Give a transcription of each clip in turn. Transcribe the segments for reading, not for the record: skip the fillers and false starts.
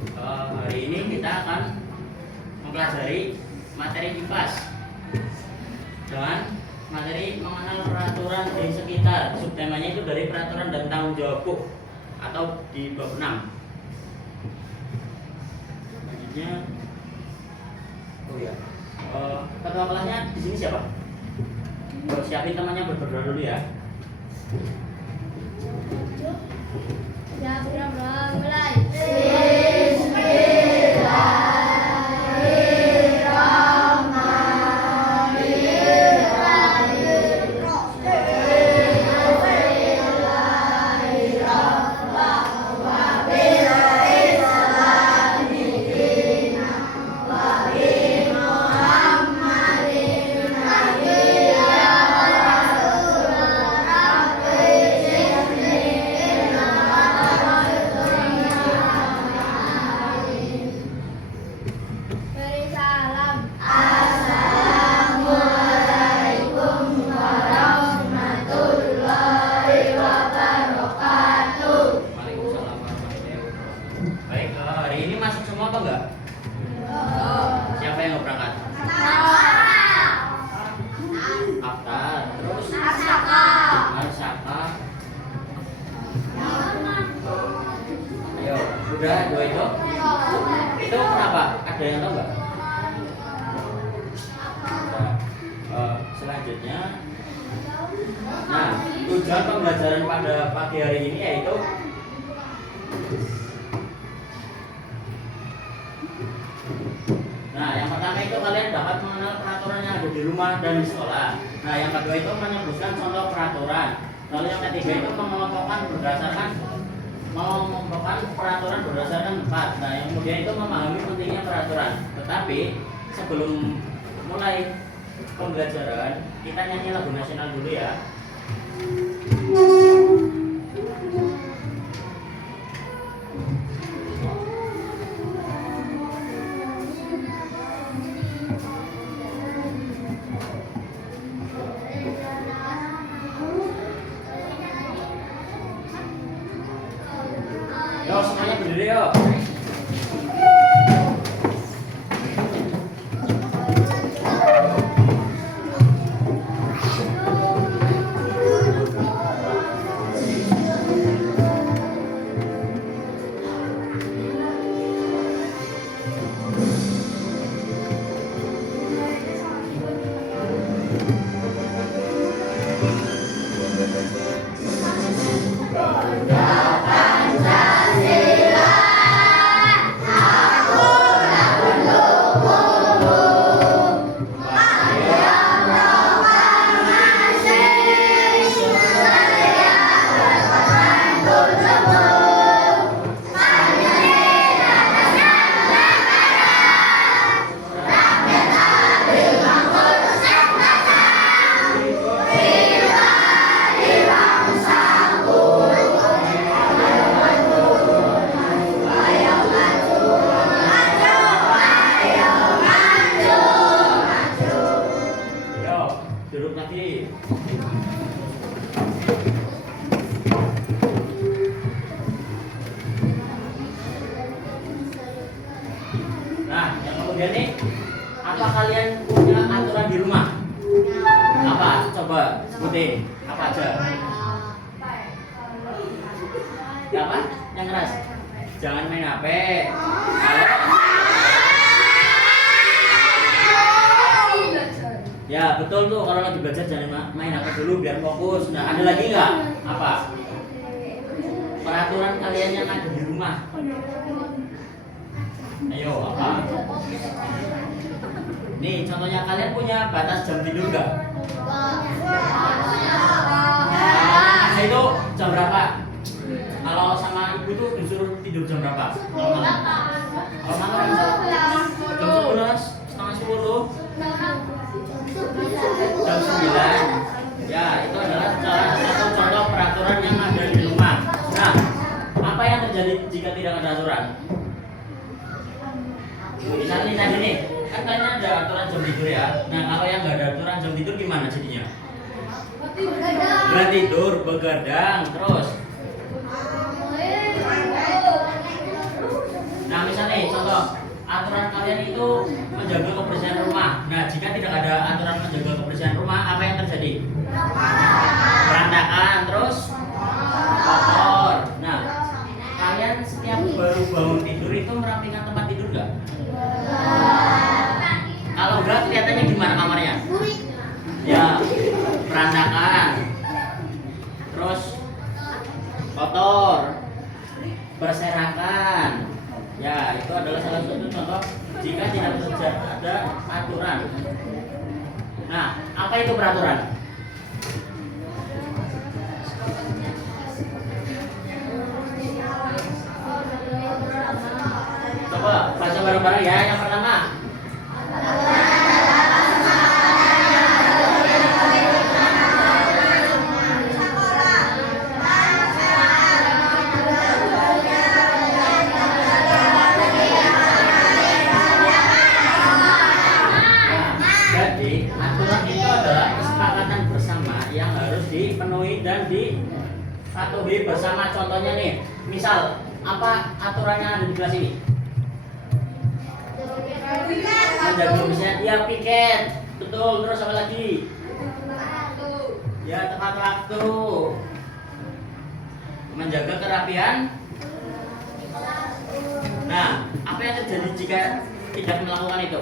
Hari ini kita akan mempelajari materi kipas dengan materi mengenal peraturan di sekitar. Subtemanya itu dari peraturan dan tanggung jawab atau di bab 6. Selanjutnya, ketua kelasnya di sini siapa? Siapin temannya berdoa dulu ya. Ya, mulai. Udah, dua itu kenapa? Ada yang tahu nggak? Selanjutnya, tujuan pembelajaran pada pagi hari ini yaitu yang pertama itu kalian dapat mengenal peraturan yang ada di rumah dan di sekolah. Yang kedua itu menyebutkan contoh peraturan. Lalu yang ketiga itu mengelompokkan peraturan berdasarkan tempat. Yang kemudian itu memahami pentingnya peraturan. Tetapi sebelum mulai pembelajaran, kita nyanyi lagu nasional dulu ya. Yo, semuanya berdiri yo. Duduk lagi. Yang kemudian nih, apa kalian punya aturan di rumah? Apa? Coba sebutin. Apa aja? Ya apa? Yang keras. Jangan main HP. Ya betul tuh, kalau lagi belajar jangan main HP dulu biar fokus. Ada lagi nggak? Apa? Peraturan kalian yang ada di rumah. Ayo, apa? Nih contohnya, kalian punya batas jam tidur nggak? Itu jam berapa? Kalau sama ibu tuh disuruh tidur jam berapa? Kalau malam jam 11, setengah 10, jam 9. Ya, itu adalah salah satu contoh peraturan yang ada di rumah. Apa yang terjadi jika tidak ada aturan? Misalnya tadi nih, kan kalian ada aturan jam tidur ya. Kalau yang nggak ada aturan jam tidur gimana jadinya? Nggak tidur, begadang, terus Nah, misalnya contoh aturan kalian itu menjaga kebersihan rumah. Nah, jika tidak ada aturan menjaga kebersihan rumah, apa yang terjadi? Berantakan, terus kotor. Nah, kalian setiap baru bangun tidur itu merapikan tempat tidur nggak? Kalau enggak, kelihatannya gimana kamarnya? Ya, berantakan, terus kotor, berserakan. Ya, itu adalah salah satu contoh jika tidak ada aturan. Nah, apa itu peraturan? Coba baca bareng-bareng ya. Yang pertama, jadi aturan itu adalah kesepakatan bersama yang harus dipenuhi dan dipatuhi bersama. Contohnya nih, misal apa aturannya ada di kelas ini? Menjaga kebersihan, ya piket, betul. Terus apa lagi? Ya tepat waktu. Menjaga kerapian. Nah, apa yang terjadi jika tidak melakukan itu?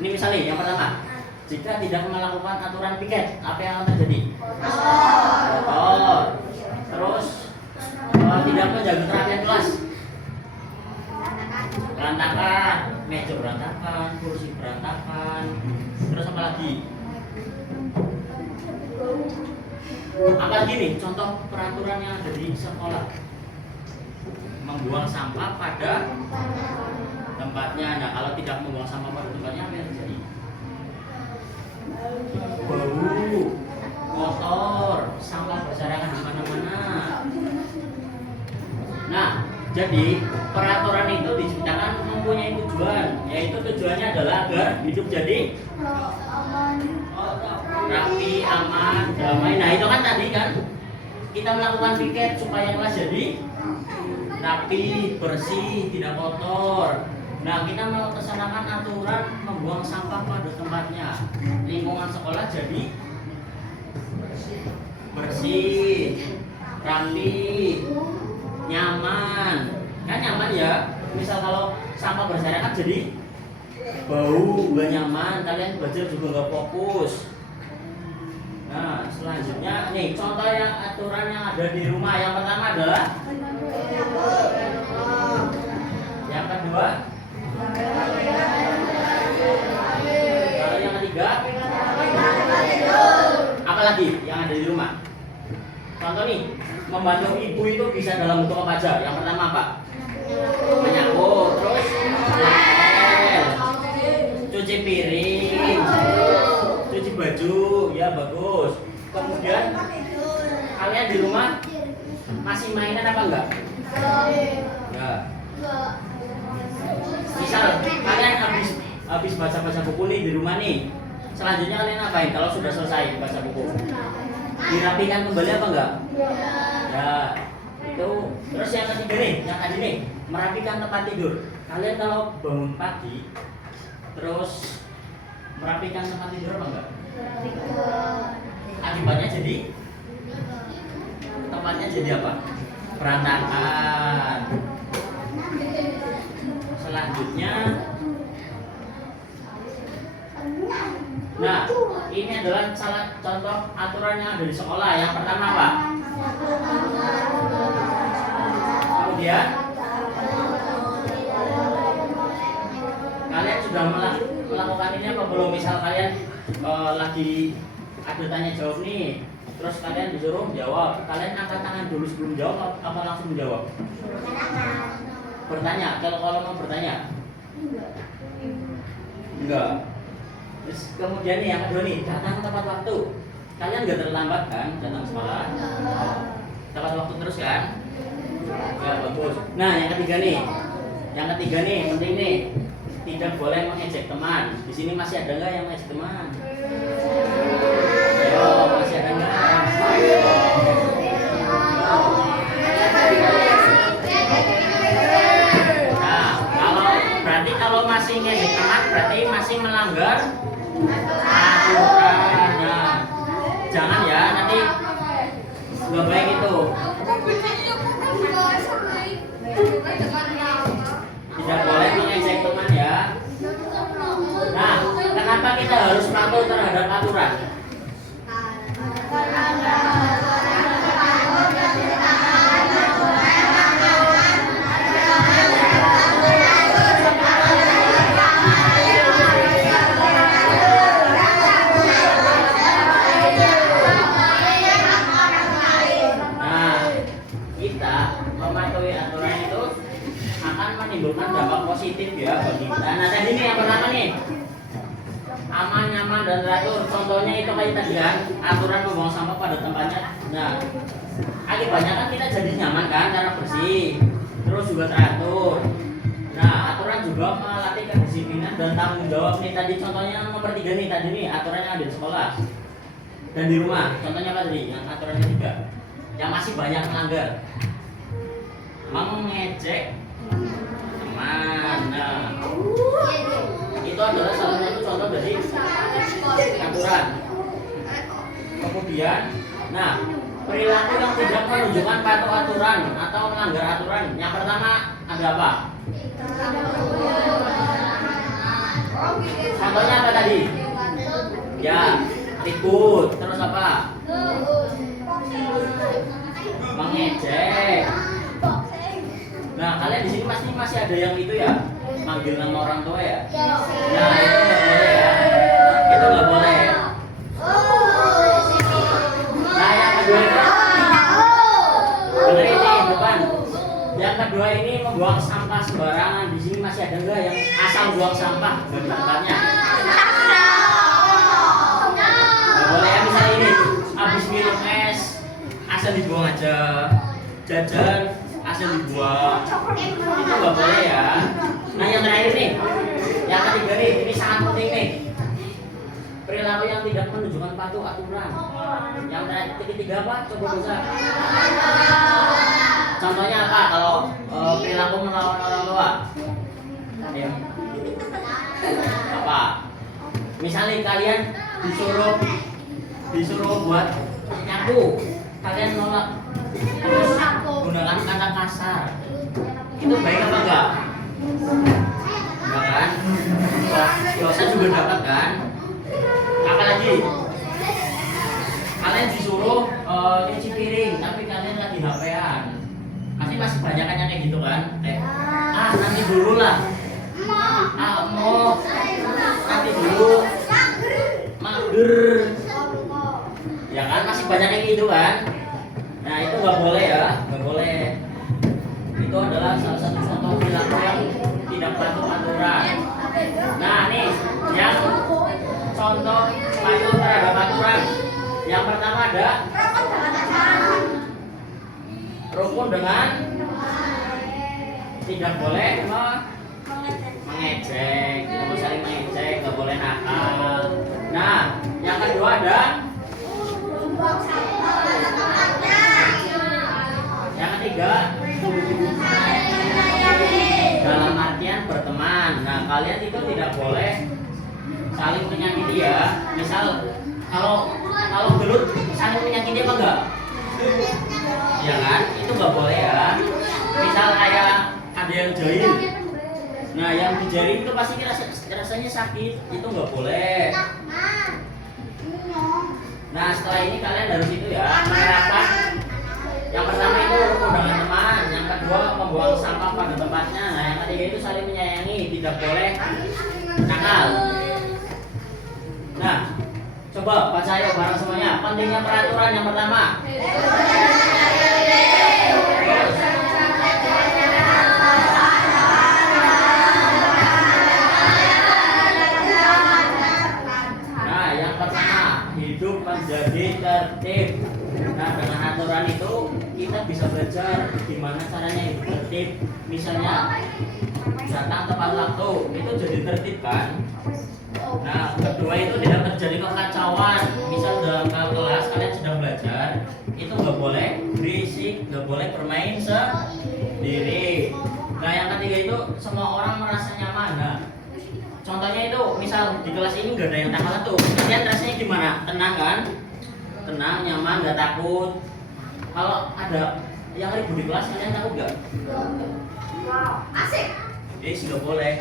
Ini misalnya yang pertama, jika tidak melakukan aturan piket, apa yang akan terjadi? Kotor. Terus tidak menjaga kerapian kelas, berantakan, meja berantakan, kursi berantakan. Terus apa lagi? Apa lagi nih contoh peraturan yang ada di sekolah? Membuang sampah pada tempatnya. Nah, kalau tidak membuang sampah pada tempatnya, apa yang terjadi? Bau, kotor, sampah berserakan di mana-mana. Nah, jadi peraturan itu diciptakan mempunyai tujuan, yaitu tujuannya adalah agar hidup jadi rapi, aman, damai. Nah, itu kan tadi kan kita melakukan piket supaya kelas jadi rapi, bersih, tidak kotor. Nah, kita melaksanakan aturan membuang sampah pada tempatnya. Lingkungan sekolah jadi bersih, rapi, nyaman. Kan nyaman ya. Misal kalau sampah berserakan jadi bau, gak nyaman. Kalian belajar juga gak fokus. Nah, selanjutnya nih contoh yang aturan yang ada di rumah. Yang pertama adalah, yang kedua, kalau yang ketiga, apa lagi yang ada di rumah? Contoh nih, membantu ibu itu bisa dalam bentuk apa aja? Yang pertama apa? Menyapu, terus ngepel, cuci piring, cuci baju, ya bagus. Kemudian kalian di rumah masih mainan apa enggak? Enggak. Misal kalian habis baca-baca buku nih di rumah nih. Selanjutnya kalian ngapain kalau sudah selesai baca buku? Dirapikan kembali apa enggak? Ya, itu. Terus yang ketiga nih, yang tadi nih, merapikan tempat tidur. Kalian kalau bangun pagi terus merapikan tempat tidur apa enggak? Akibatnya jadi tempatnya jadi apa? Berantakan. Selanjutnya, nah ini adalah salah contoh aturan yang ada di sekolah. Yang pertama apa? Kemudian kalian sudah melakukan ini apa belum? Misal kalian lagi ada tanya jawab nih, terus kalian disuruh jawab, kalian angkat tangan dulu sebelum jawab apa langsung menjawab? Bertanya, kalau mau bertanya? Enggak. Terus kemudian nih yang kedua nih, datang tepat waktu. Kalian nggak terlambat kan datang sekolah? Tepat waktu terus kan? Ya bagus. Nah yang ketiga nih, penting nih, tidak boleh mengejek teman. Di sini masih ada nggak yang mengejek teman? Ayo, masih ada nggak? Nah, kalau masih ngejek teman berarti masih melanggar aturan. Nah, jangan ya nanti nggak baik itu. Tidak boleh mengejek teman ya. Nah, kenapa kita harus patuh terhadap aturan? Menimbulkan dampak positif ya bagi kita. Nah tadi nih yang pertama nih, aman, nyaman dan teratur. Contohnya itu kayak tadi kan, aturan membuang sampah pada tempatnya. Nah akibatnya kan kita jadi nyaman kan karena bersih, terus juga teratur. Nah aturan juga melatih kedisiplinan dan tanggung jawab nih. Tadi contohnya nomor 3 nih, tadi nih aturan yang ada di sekolah dan di rumah. Contohnya apa tadi? Yang aturannya 3 yang masih banyak melanggar, mengejek teman. Nah, itu adalah salah satu contoh dari aturan. Kemudian, nah perilaku yang tidak menunjukkan patuh aturan atau melanggar aturan. Yang pertama ada apa? Contohnya apa tadi? Ya, ribut. Terus apa? Mengejek. Nah, kalian di sini pasti masih ada yang itu ya, manggil nama orang tua ya. Nah, itu nggak boleh ya. Itu nggak boleh. Nah, yang kedua ini, bener ini depan. Yang kedua ini membuang sampah sembarangan. Di sini masih ada nggak yang asal buang sampah di tempatnya? Nggak boleh ya. Misalnya ini, habis minum es, asal dibuang aja. Jajan asal dibuang, itu nggak boleh ya. Nah yang terakhir nih, yang ketiga nih, ini sangat penting nih, perilaku yang tidak menunjukkan patuh aturan. Yang ketiga apa? Coba baca. Contohnya apa? Kalau perilaku melawan orang tua, ayo. Apa? Misalnya kalian disuruh buat nyapu, kalian nolak, terus gunakan kata kasar, itu baik apa enggak? Enggak kan? Dosa juga dapat kan? Apalagi kalian disuruh nyuci piring tapi kalian lagi HP-an, pasti masih banyak kan yang kayak gitu kan? Nanti dulu lah, mau nanti dulu, mager, ya kan masih banyak yang gitu kan? Nah itu nggak boleh ya, nggak boleh. Itu adalah salah satu contoh perilaku yang tidak patuh aturan. Nah nih, yang contoh patuh terhadap aturan. Yang pertama ada rukun dengan tidak boleh mengejek, tidak boleh saling mengejek, nggak boleh nakal. Nah, yang kedua ada yang ketiga dalam artian berteman. Nah kalian itu tidak boleh saling menyakiti ya. Misal kalau gelut saling menyakiti apa enggak? Ya kan? Itu nggak boleh ya. Misal kayak ada yang jahil, nah yang dijahil itu pasti rasanya sakit, itu nggak boleh. Nah setelah ini kalian harus itu ya menerapkan. Yang pertama itu rukun dengan teman, yang kedua membuang sampah pada tempatnya, nah yang ketiga itu saling menyayangi, tidak boleh nakal. Nah coba baca yuk bareng semuanya, pentingnya peraturan yang pertama. Nah yang pertama, hidup menjadi tertib. Nah dengan aturan itu kita bisa belajar gimana caranya hidup tertib. Misalnya datang tepat waktu, itu jadi tertib kan. Nah kedua itu tidak terjadi kekacauan. Misal dalam kelas kalian sedang belajar, itu nggak boleh berisik, nggak boleh bermain sendiri. Nah yang ketiga itu semua orang merasa nyaman. Nah contohnya itu misal di kelas ini nggak ada yang takalan tuh, kalian rasanya gimana? Tenang kan? Tenang, nyaman, nggak takut. Kalau ada yang ribut di kelas, kalian takut nggak? Asik. Nggak boleh.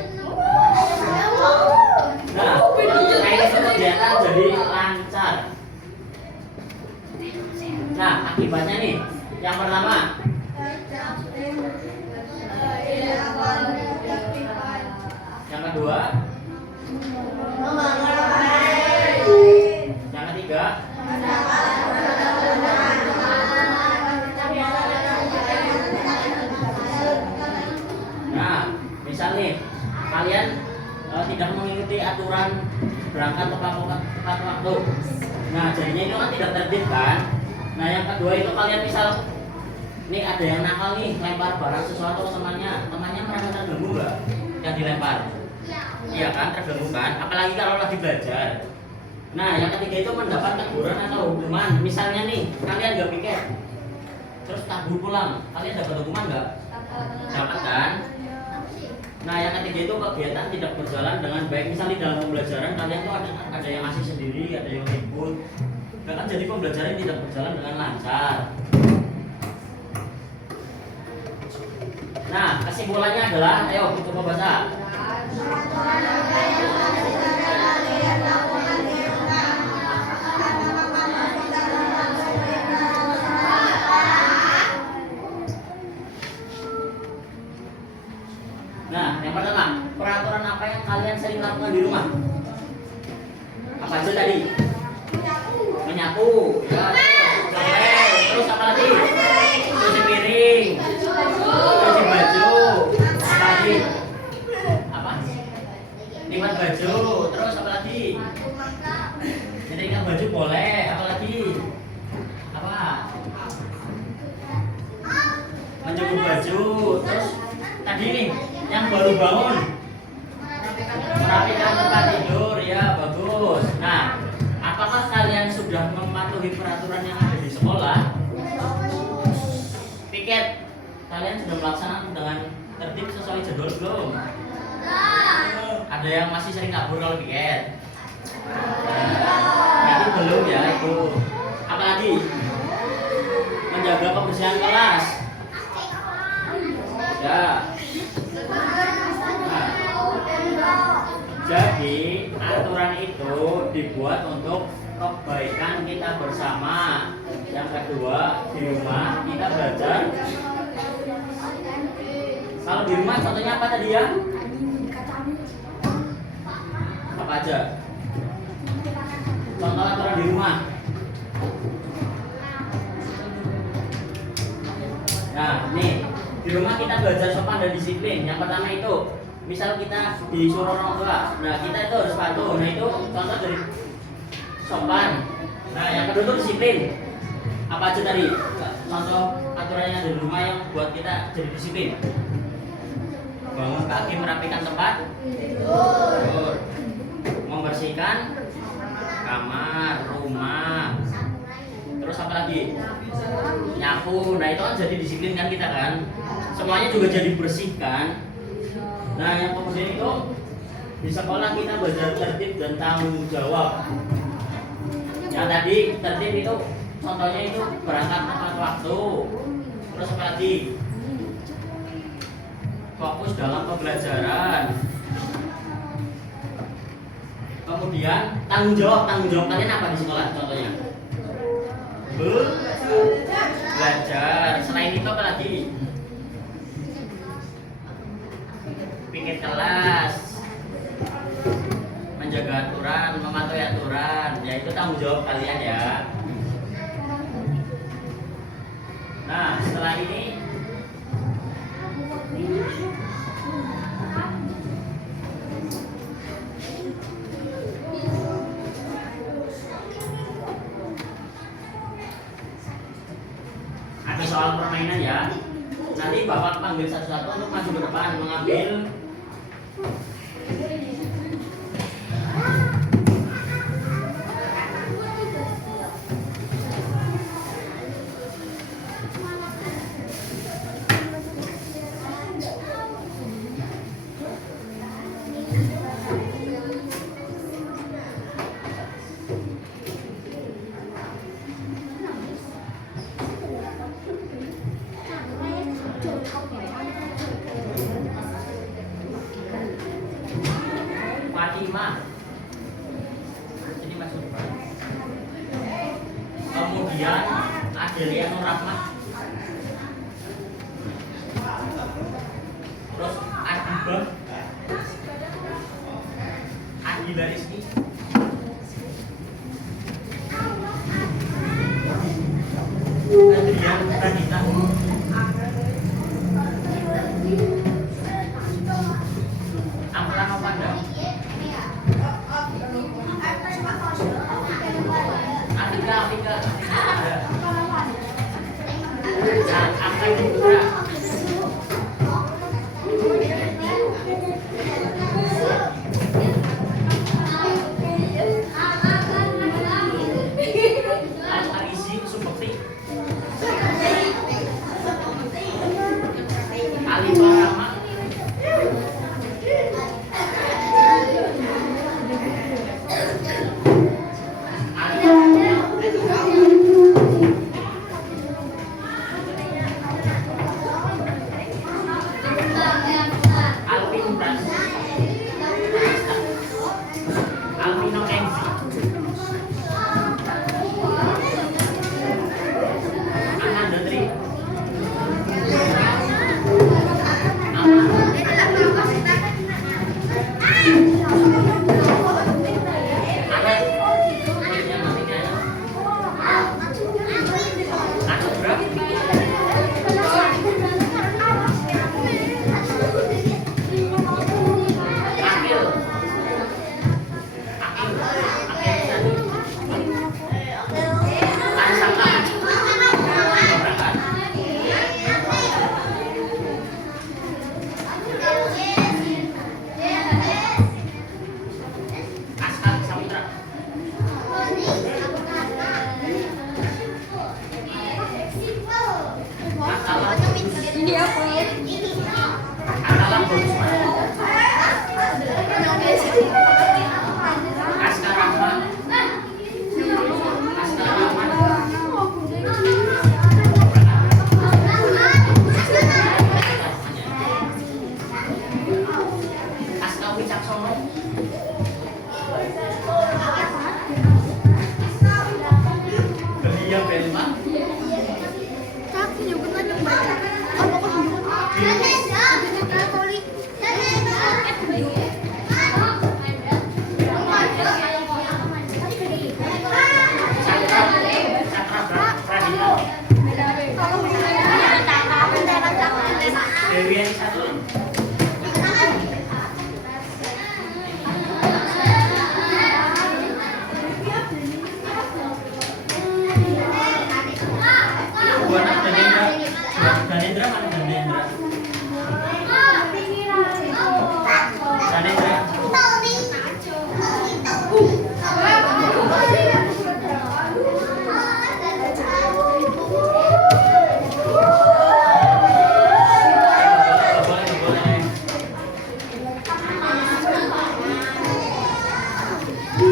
Nah, kayak itu kegiatan jadi lancar. Nah, akibatnya nih, yang pertama, yang kedua, yang ketiga, nah, misal nih, kalian tidak mengikuti aturan berangkat tepat waktu. Nah, jadinya itu kan tidak tertib kan. Nah, yang kedua itu kalian misal nih ada yang nakal nih, lempar barang sesuatu ke temannya merasa terganggu nggak yang dilempar? Iya kan, terganggu kan, apalagi kalau lagi belajar. Nah, yang ketiga itu mendapat teguran atau hukuman. Misalnya nih, kalian nggak piket, terus kabur pulang, kalian dapat hukuman nggak? Dapat kan? Nah, yang ketiga itu kegiatan tidak berjalan dengan baik. Misalnya di dalam pembelajaran kalian tuh ada yang masih sendiri, ada yang ribut. Kan jadi pembelajaran tidak berjalan dengan lancar. Nah, kesimpulannya adalah, ayo kita membaca. Nah, yang pertama, peraturan apa yang kalian sering lakukan di rumah? Apa aja tadi? Menyapu, ya, terus apa lagi? Cuci piring, cuci baju, apa lagi? Apa? Lipat baju, terus apa lagi? Nyetrika baju boleh, apa lagi? Apa? Mencukur baju, terus tadi nih yang baru bangun merapikan tempat tidur, ya bagus. Nah, apakah kalian sudah mematuhi peraturan yang ada di sekolah? Piket, kalian sudah melaksanakan dengan tertib sesuai jadwal belum? Ada yang masih sering kabur kalau piket? Itu belum ya itu. Apalagi menjaga kebersihan kelas. Ya. Jadi aturan itu dibuat untuk kebaikan kita bersama. Yang kedua, di rumah kita belajar. Kalau di rumah contohnya apa tadi ya? Apa aja? Contoh aturan di rumah. Nah, nih di rumah kita belajar sopan dan disiplin. Yang pertama itu, misal kita disuruh orang tua, nah kita itu harus patuh. Nah itu contoh dari sopan. Nah yang kedua itu disiplin. Apa aja tadi? Contoh aturan yang ada di rumah yang buat kita jadi disiplin. Bangun pagi, merapikan tempat tidur, membersihkan kamar, rumah. Terus apa lagi? Nyapu. Nah itu kan jadi disiplin kan kita kan. Semuanya juga jadi bersih kan. Nah yang kemudian itu di sekolah kita belajar tertib dan tanggung jawab. Yang tadi tertib itu contohnya itu berangkat tepat waktu. Terus apa lagi? Fokus dalam pembelajaran. Kemudian tanggung jawab kalian apa di sekolah contohnya? Belajar. Selain itu apa lagi? Pikir kelas, menjaga aturan, mematuhi aturan, ya itu tanggung jawab kalian ya. Nah setelah ini ada soal permainan ya. Nanti Bapak panggil satu-satu untuk maju ke depan mengambil Fatimah. Ini masuk. Kemudian Adelia Nur Rahmat. Terus Adibah, Adila Rizky. Adrian Tanita. Amran Novanda. Afika. Dan Akan Putra. Al-Arizi Subakti. Ali Barama. Alvin Pras. Alvino Enzi. Amanda Tri. Ini apa?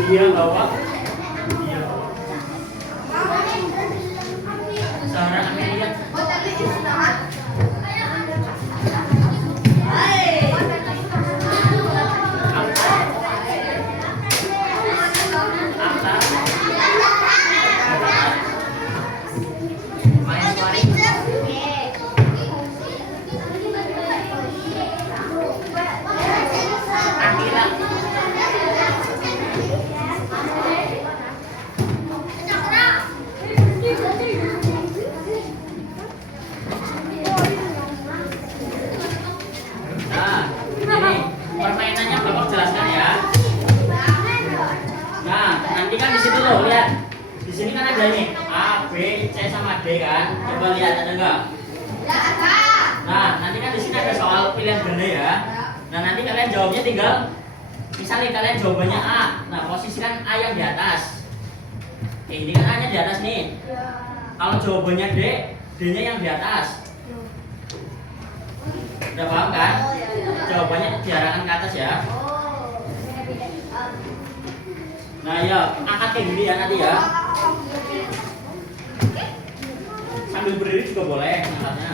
Dia bawa. Sarah Amelia. Permainannya Bapak jelaskan ya. Nah, nanti kan di situ loh, lihat. Di sini kan ada ini A, B, C sama D kan. Coba lihat ada enggak? Nah, nanti kan di sini ada soal pilihan ganda ya. Nah, nanti kalian jawabnya tinggal misalnya kalian jawabannya A. Nah, posisikan A yang di atas. Oke, ini kan A-nya di atas nih. Kalau jawabannya D, D-nya yang di atas. Udah paham kan? Jawabannya diarahkan ke atas ya. Nah ya, angkat kayak gini ya nanti ya. Sambil berdiri juga boleh angkatnya.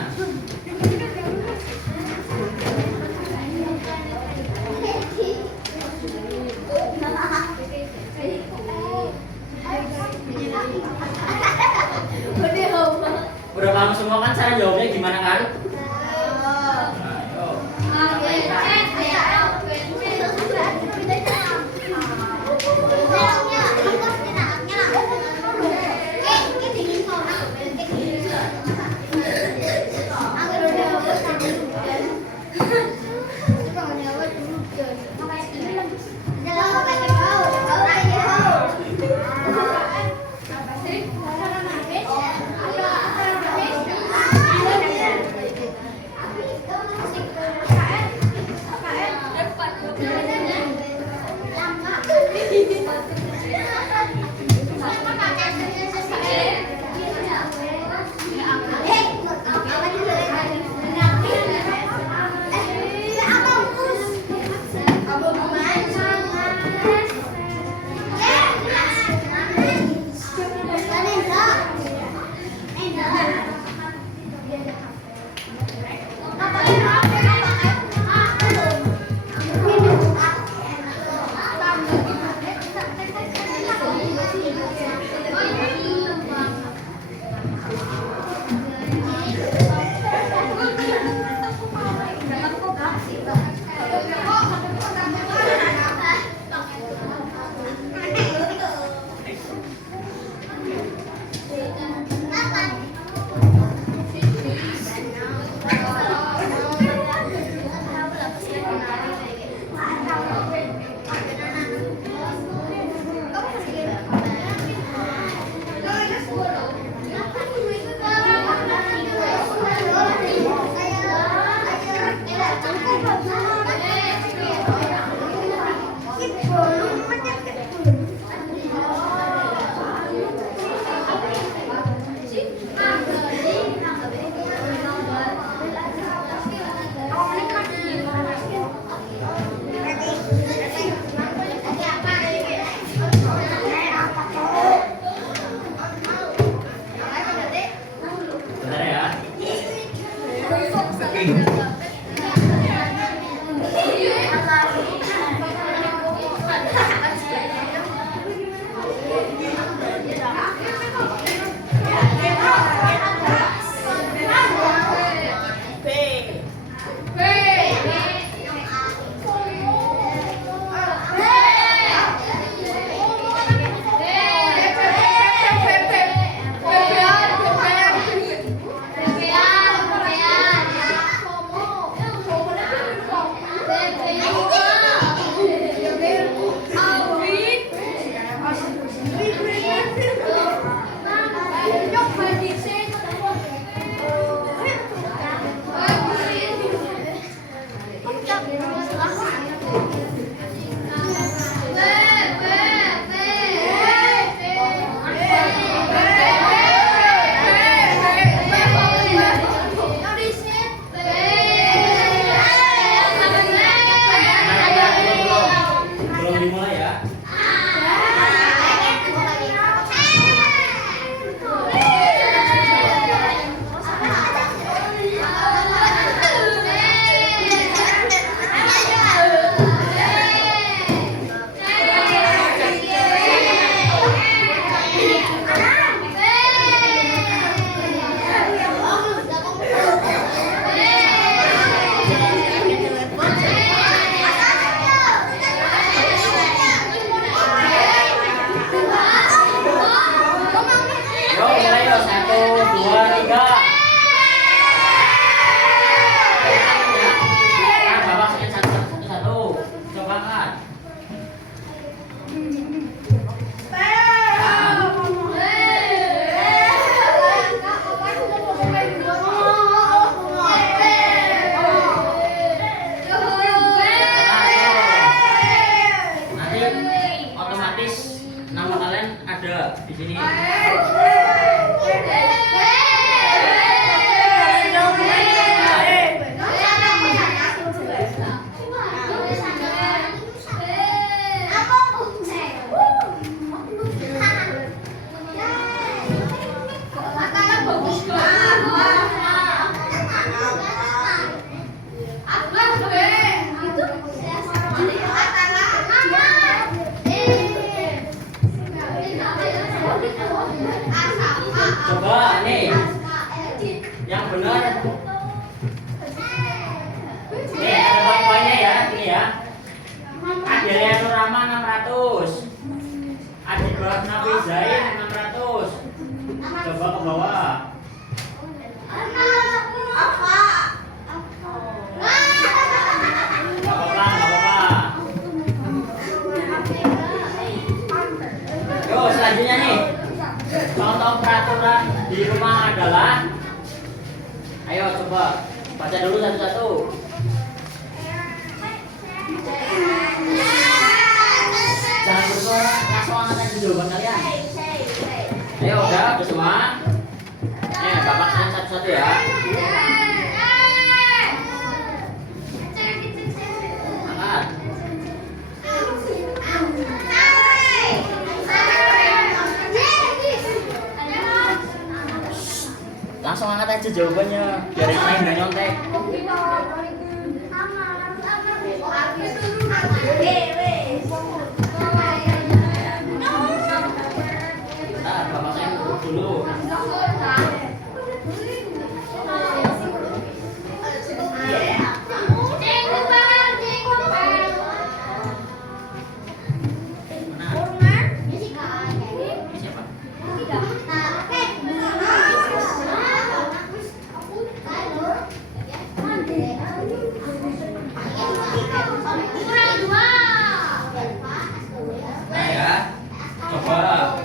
600. Adik Bang Nabi Zain 600. Coba ke bawah. Nggak apa-apa, nggak apa-apa. Yo, selanjutnya nih. Contoh peraturan di rumah adalah, ayo coba baca dulu satu-satu. Jangan bersuara, langsung angkat aja jawaban kalian. Ayo, udah semua. Bapak kalian satu-satu ya. Angkat. Langsung angkat aja jawabannya, biar yang lain nggak nyontek. Nah, bapak saya dulu. Nah ya, coba.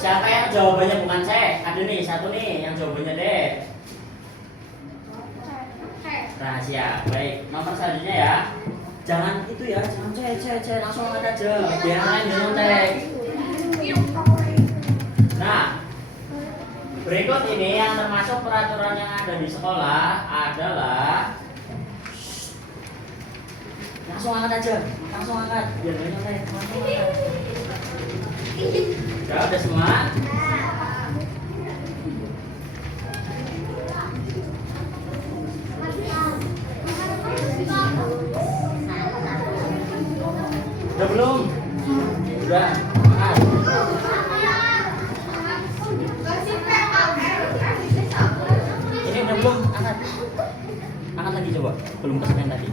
Siapa yang jawabannya bukan saya? Ada nih, satu nih yang jawabannya deh. Rahasia. Baik, nomor selanjutnya ya. Jangan itu ya, jangan cek, langsung angkat aja. Biar yang lain nyontek. Nah, berikut ini yang termasuk peraturan yang ada di sekolah adalah, langsung angkat aja, langsung angkat, biar nggak nyontek, langsung angkat. Udah semua? Udah belum? Udah, angkat. Ini udah belum? Angkat. Angkat lagi coba. Belum kesekian tadi.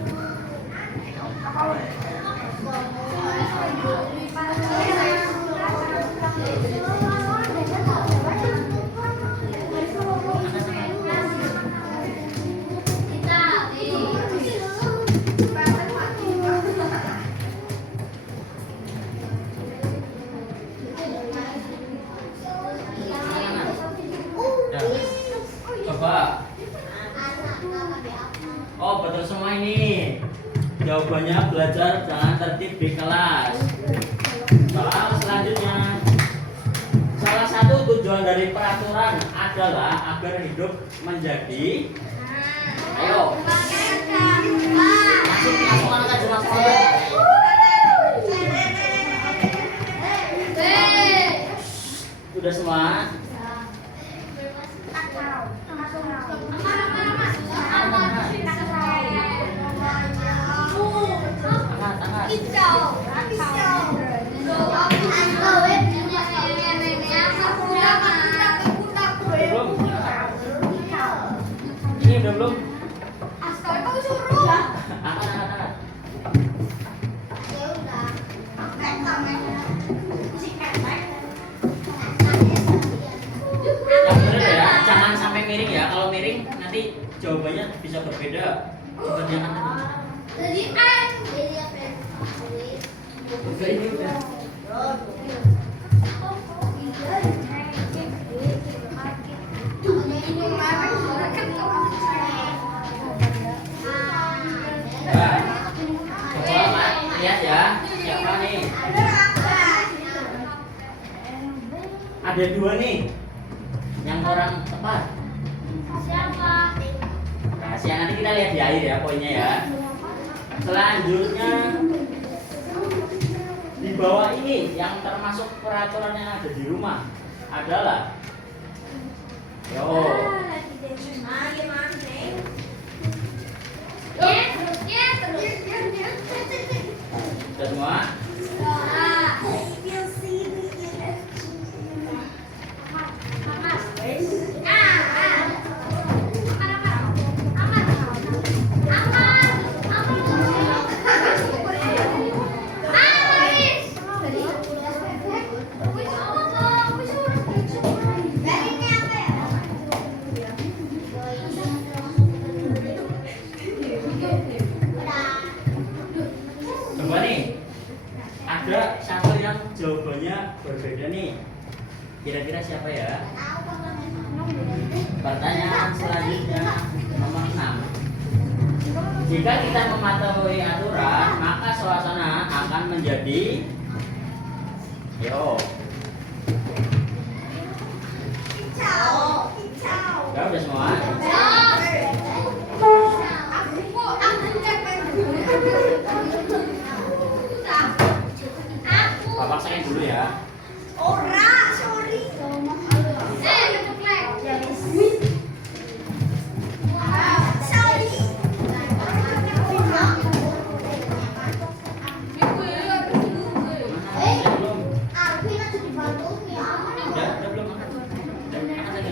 Coba. Oh, betul semua ini. Jawabannya belajar jangan tertib di kelas. Soal selanjutnya. Salah satu tujuan dari peraturan adalah agar hidup menjadi, ayo. Langsung angkat aja, langsung angkat. Udah semua? Belum? Ini udah belum? Angkat. Yang bener ya, jangan sampai miring ya. Kalau miring nanti jawabannya bisa berbeda. Coba diangkat tadi. Udah, ini udah. Nah, coba lihat ya, siapa nih? Ada dua nih, yang kurang tepat. Rahasia, nanti kita lihat di akhir ya poinnya ya. Selanjutnya di bawah ini yang termasuk peraturan yang ada di rumah adalah, yo. Sudah semua? Kira-kira siapa ya? Pertanyaan selanjutnya nomor 6. Jika kita mematuhi aturan, maka suasana akan menjadi Ya udah semua. Bapak saya dulu ya. Udah belum makan. Udah makan lagi.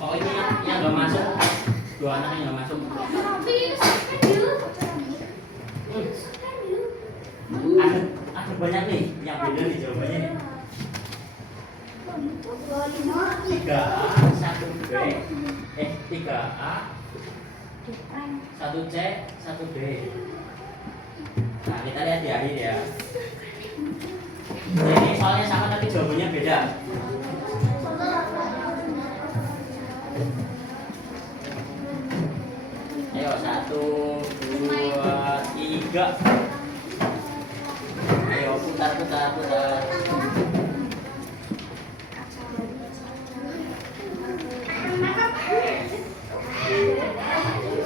Oh ini yang nggak masuk. Dua anak yang nggak masuk. Ada banyak nih yang beda nih jawabannya nih. 3A 1B 3A 1C 1D. Nah kita lihat di akhir ya. Ini soalnya sama tapi jawabannya beda. Ayo 1, 2, 3. Ayo putar.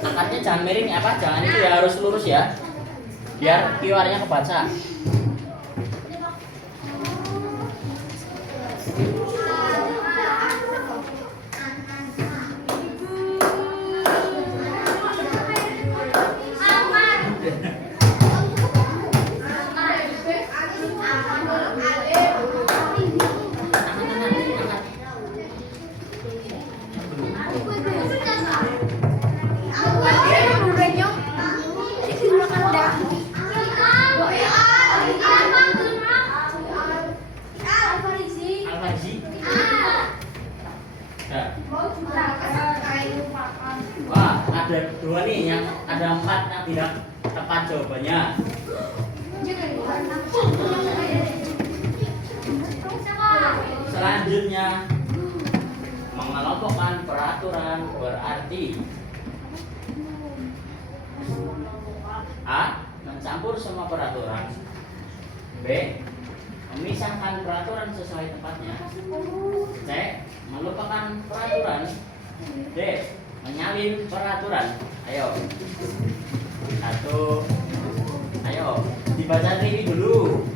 Angkatnya jangan miring apa? Jangan itu ya, harus lurus ya. Biar QR-nya kebaca. Wah, ada 2 nih yang ada 4 yang tidak tepat jawabannya. Selanjutnya, mengelompokkan peraturan berarti A. Mencampur semua peraturan. B. Memisahkan peraturan sesuai tempatnya. C. Melupakan peraturan. D. Menyalin peraturan. Ayo 1. Ayo dibaca ini dulu.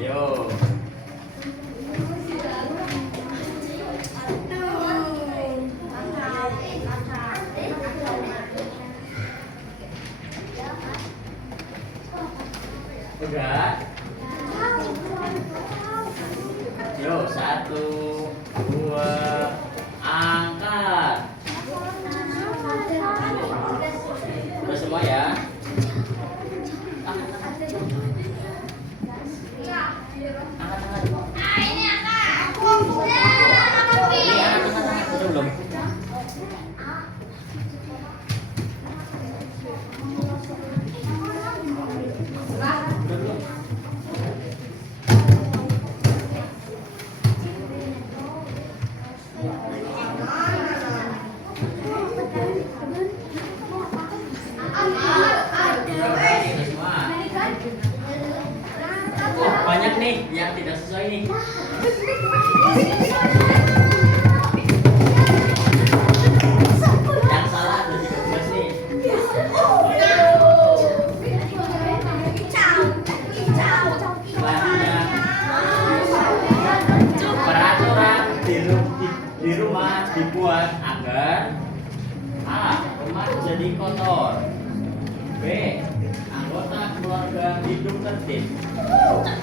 Yo. Udah. Yo 1, 2, angkat. Udah semua ya. Belum. Banyak nih yang tidak sesuai nih. Yang salah ada 13 nih. Selanjutnya, peraturan di rumah dibuat agar A. Rumah jadi kotor. B. Anggota keluarga hidup tertib.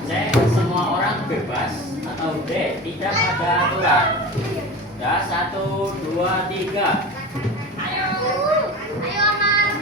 C. Semua orang bebas. Atau D. Tidak ada aturan. Ya 1, 2, 3. Ayo anak.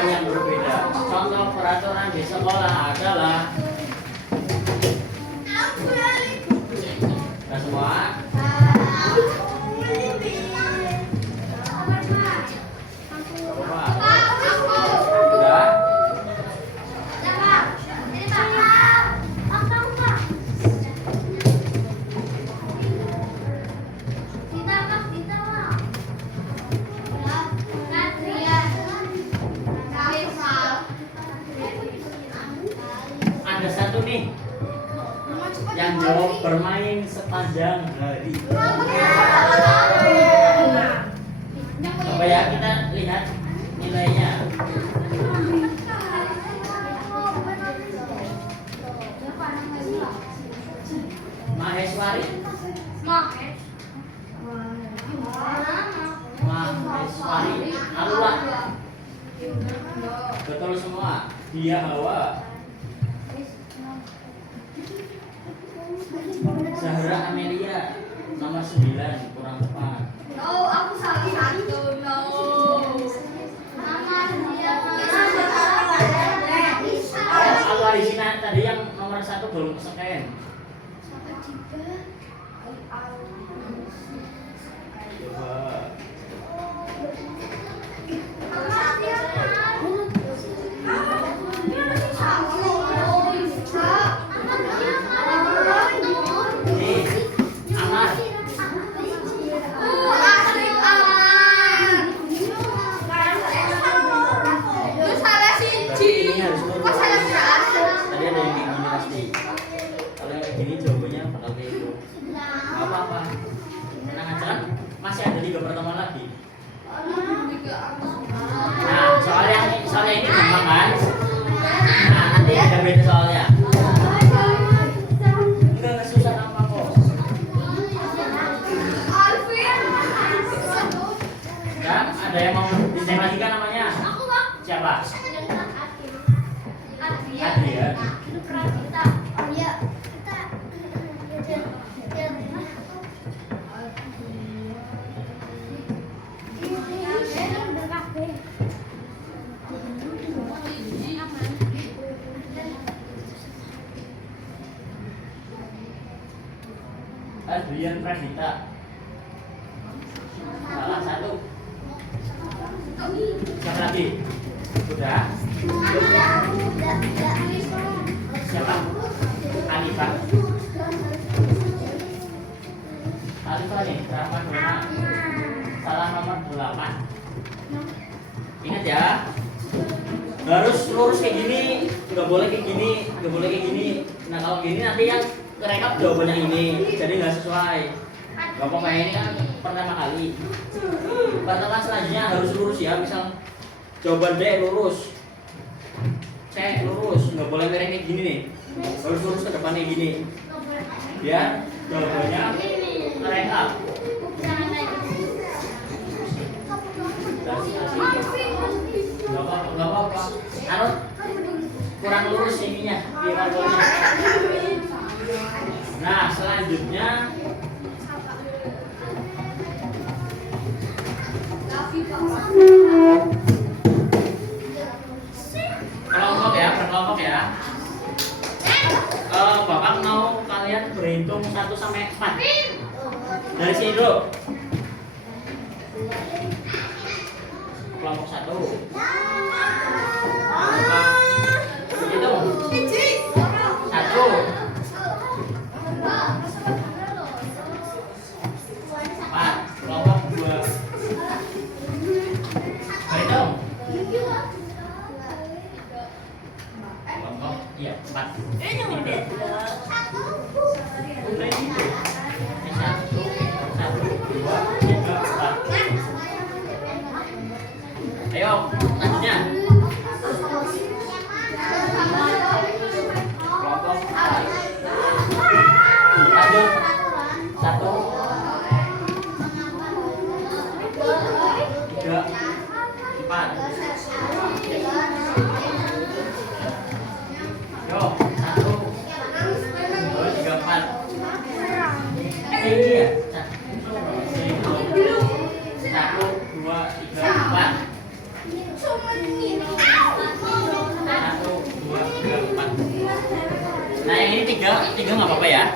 jawaban yang berbeda. Contoh peraturan di sekolah adalah nah, semua. Udah. Ada satu nih yang jawab bermain sepanjang hari. Coba ya kita lihat nilainya. Maheswari. Maheswari. Alula. Betul semua. Dia Hawa. Zahra Amelia. Nomor 9 kurang tepat. Aku salah satu. Apa di sini tadi yang nomor 1 belum kesekian? Coba. Nih, Amar. Berarti ini harus lurus. Tadi ada yang kayak gini pasti. Kalau yang kayak gini jawabannya bakal kayak itu. Gak apa-apa. Tenang aja kan? Masih ada 3 pertemuan lagi. Nah, soalnya ini gampang kan? Nah, nanti ada beda soalnya. Enggak susah apa kok. Ya, ada yang mau desain lagi kan namanya? Siapa? Adrian. Adrian Pradita. Salah satu. Siapa lagi? Sudah. Siapa? Alifah. Alifah nih, berapa nomor? Salah nomor 8. Ingat ya. Harus lurus kayak gini, nggak boleh kayak gini, nggak boleh kayak gini. Nah kalau gini nanti yang kerekap jawabannya ini, jadi nggak sesuai. Gak apa-apa, ini kan pertama kali. Pertama selanjutnya harus lurus ya, misal jawaban B lurus, C lurus, nggak boleh miring kayak gini nih. Harus lurus ke depan kayak gini. Biar jawabannya kerekap. Gak apa-apa. Anu kurang lurus ininya di kartunya. Nah selanjutnya kelompok ya, berkelompok ya. Bapak mau kalian berhitung 1 sampai 4. Dari sini dulu. Kelompok 1. Hitung. 1. 4. Kelompok 2. Berhitung. Kelompok iya 4. Ini ayo, lanjutnya. Kelompok 4. Lanjut. 1, 3, 4. Yo, 1, 2, 3, 4. Ini ya. 1, 2, 3, 4. nggak apa-apa ya.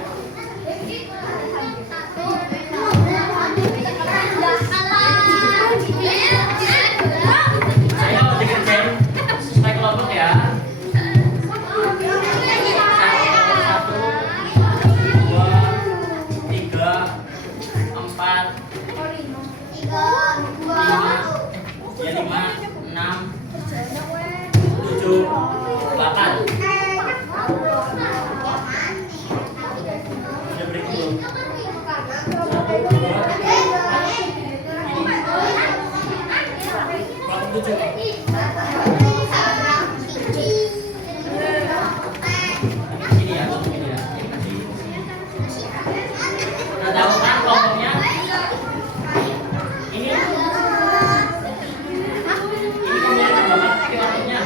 Ayo dikerjain sesuai kelompok ya. Satu, dua, tiga, empat, lima, enam, tujuh, 8. Udah break dulu. Satu, dua, kelompok 7. Sini ya, sini ya. Udah tahu kan kelompoknya? Ini kelompoknya kelompoknya.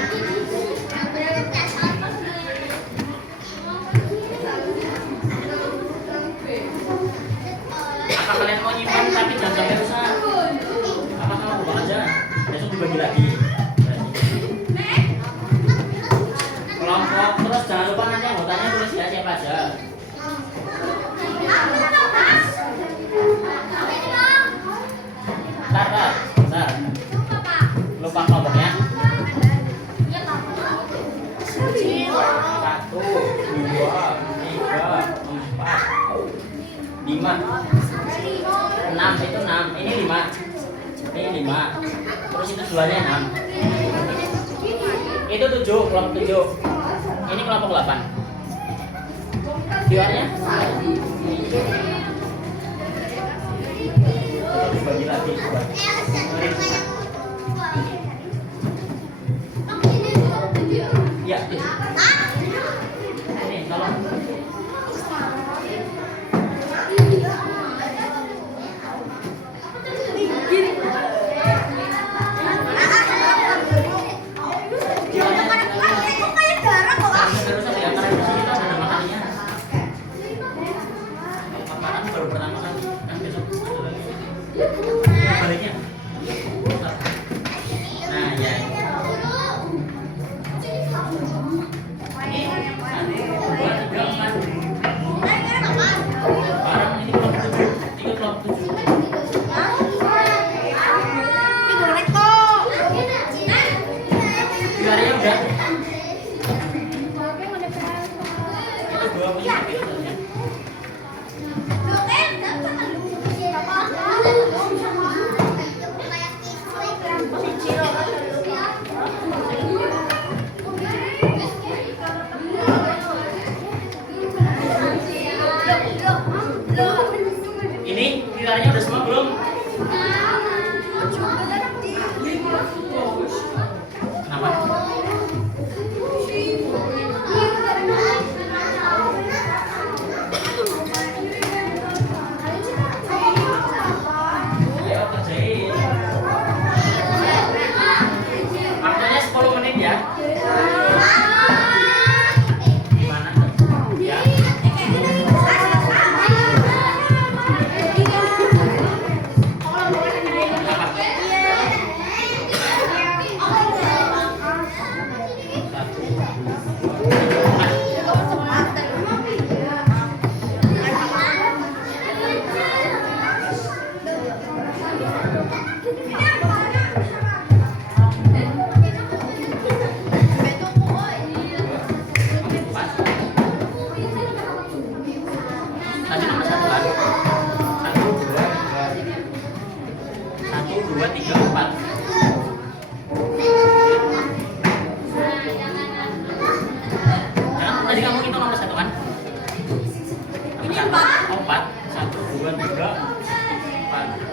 Apa kalian mau nyimpan tapi jangan sampai rusak? Apa kamu buka aja? Besok dibagi lagi. Kelompok terus jangan lupa nanti anggotanya tulis ya siapa aja. Bentar. Lupa kelompoknya. 1, 2, 3, 4, 5, 6 itu 6. Ini 5. Ini 5. Terus itu duanya 6. Itu 7, kelompok 7. Ini kelompok 8. Diwarnya? Dibagi lagi. Ya, ini tolong. Nah, ya. Ini pilarnya udah semua belum? Kenapa? Ayo kerjain. Waktunya 10 menit ya. Gimana? Ya. Tadi nomor 1 kan? 1, 2, 3, 4. Jangan tadi kamu hitung nomor 1 kan? Ini 4. Oh 4. 1, 2, 3, 4.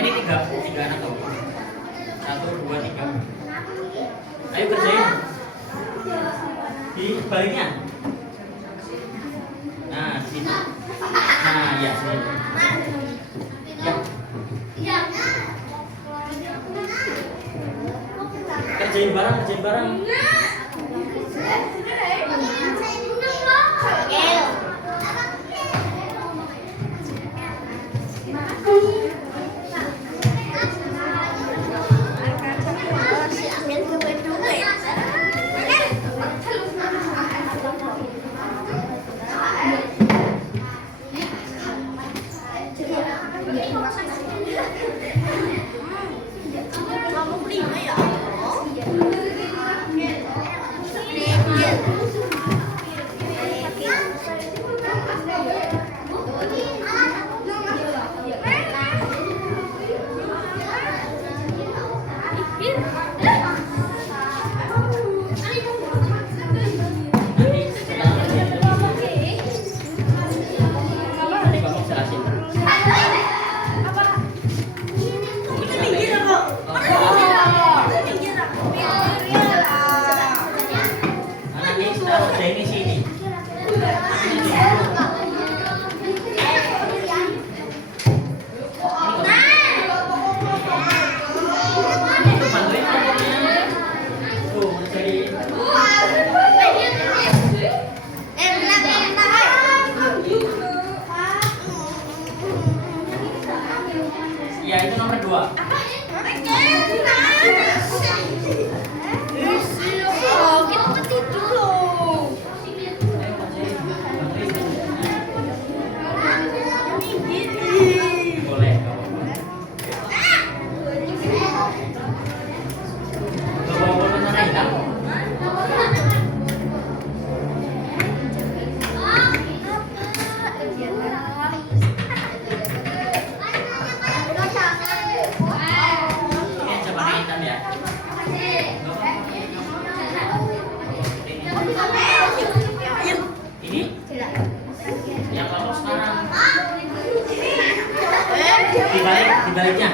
Ini 3 anak kamu. 1, 2, 3. Ayo kerjain. Di baliknya. Nah, sini. Nah, ya sini. Ya. kerjain bareng. Nanti kamu jelasin. Nanti taruh di sini. Bantuin anaknya. Tuh, jadi ya itu nomor 2. Boleh. Bawa warna hitam. Ini coba hitam ya. Ini yang kamu sekarang dibaliknya.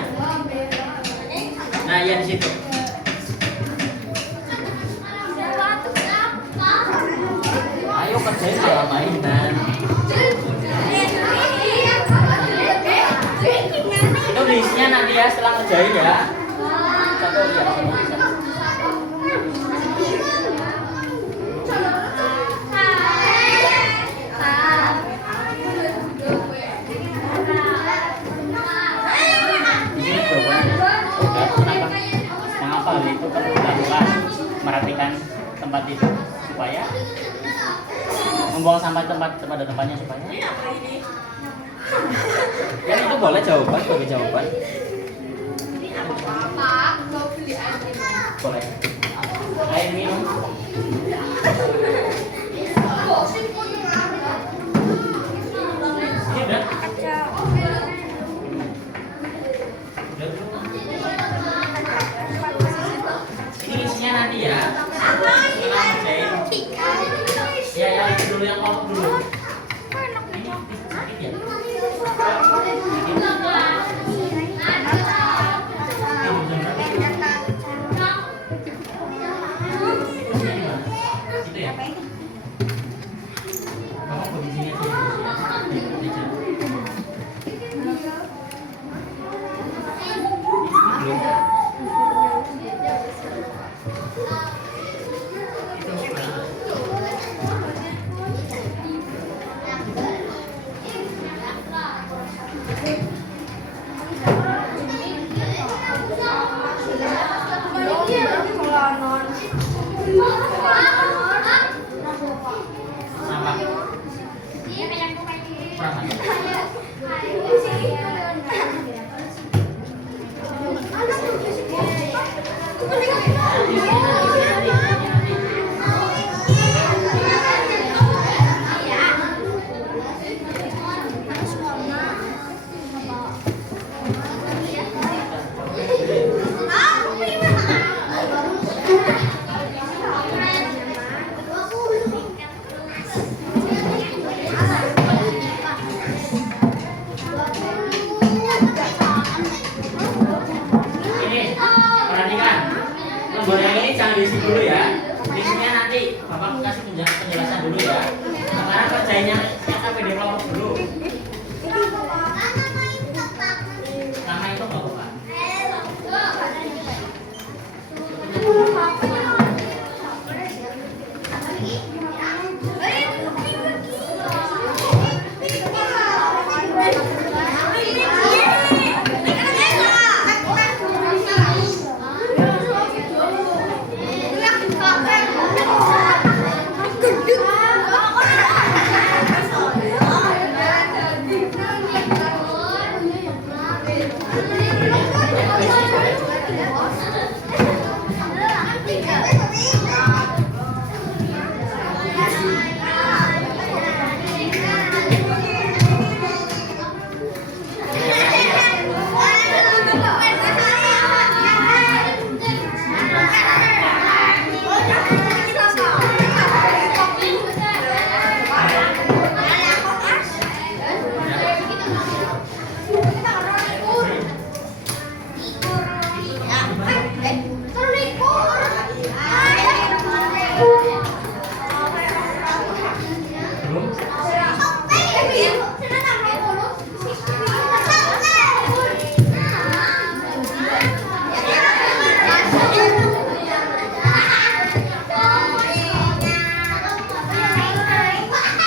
Nah, ya di situ. Ayo kerjain malah mainan. Itu listnya nanti ya setelah kerjain ya. Satu ya. Ini jawabannya. Udah, kenapa? Mengapa hal itu perlu dilakukan? Merapikan tempat itu supaya membuang sampah tempat pada tempatnya supaya. Ya itu boleh jawaban sebagai jawaban. Boleh. Air minum. Ini udah. Ini isinya nanti ya. Ya, ya itu dulu yang kelompok dulu. Ini sakit ya. Itu ya. Kamu di sini aja. Lembar yang ini jangan diisi dulu ya. Isinya nanti Bapak kasih penjelasan dulu ya. Sekarang kerjainnya yang sampai di kelompok dulu. Nama itu Bapak.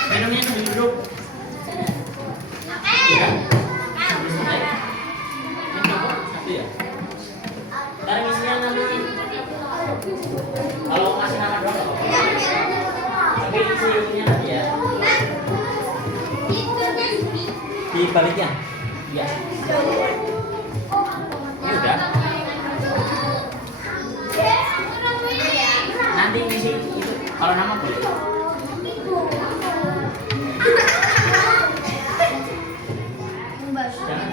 Minumnya sambil duduk. Ya. Sambil selesai. Ini cukup satu ya. Ntar ngisinya nanti. Kalau masih nama doang nggak apa-apa. Tapi isi ininya nanti ya. Dibaliknya. Iya. Ini udah. Nanti ngisi itu kalau nama boleh. Jangan.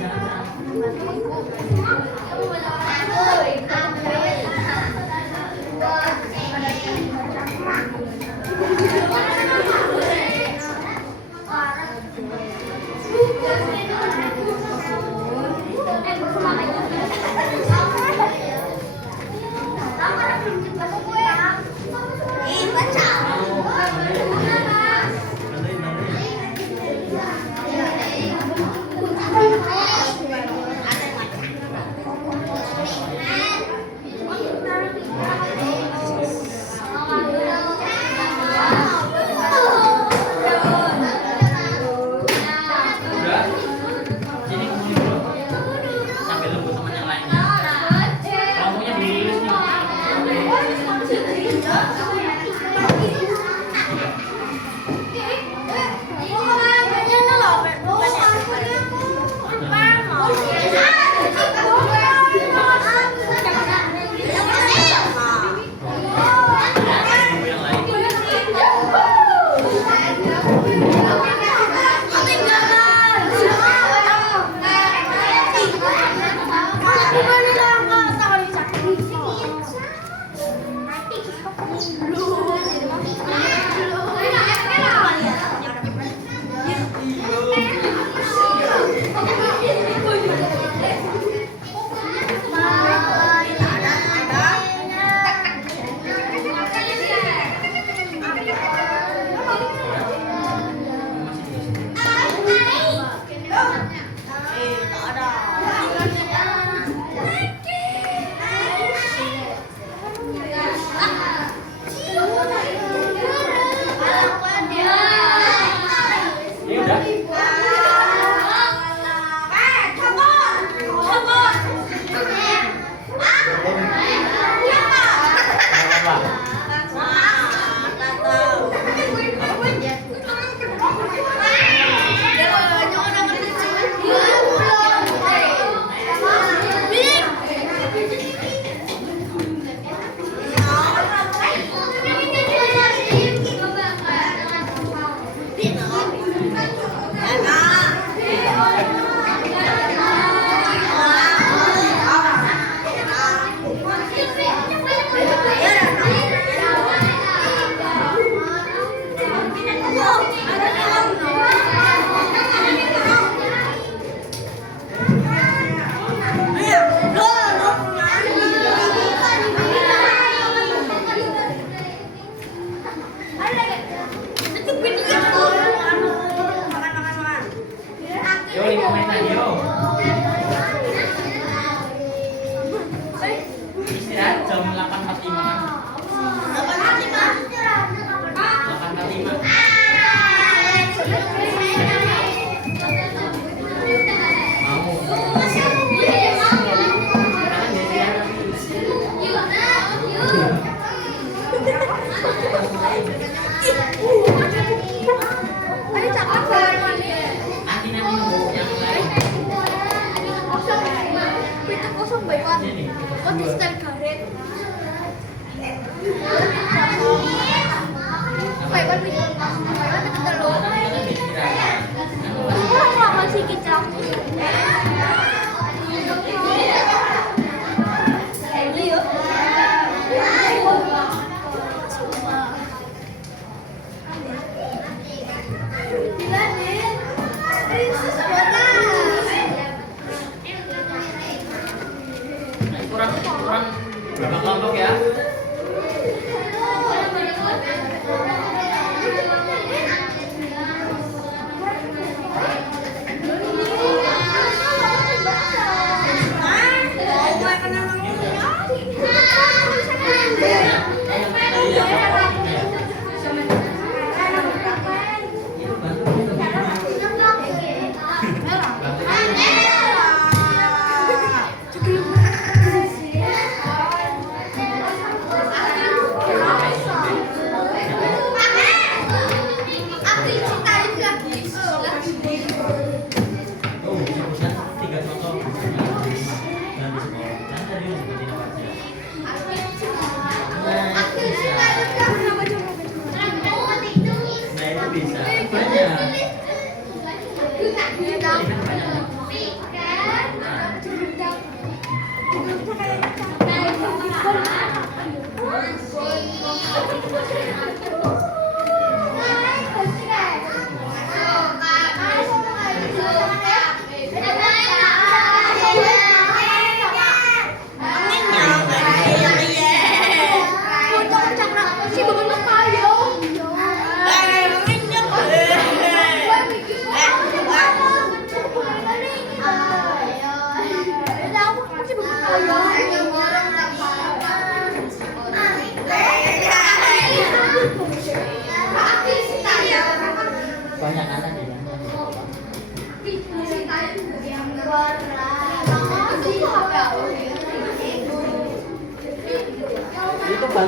Udah. Sini kamu dulu. Sambil nunggu teman yang lainnya. Kamunya ditulis nih. Nunggu yang lain.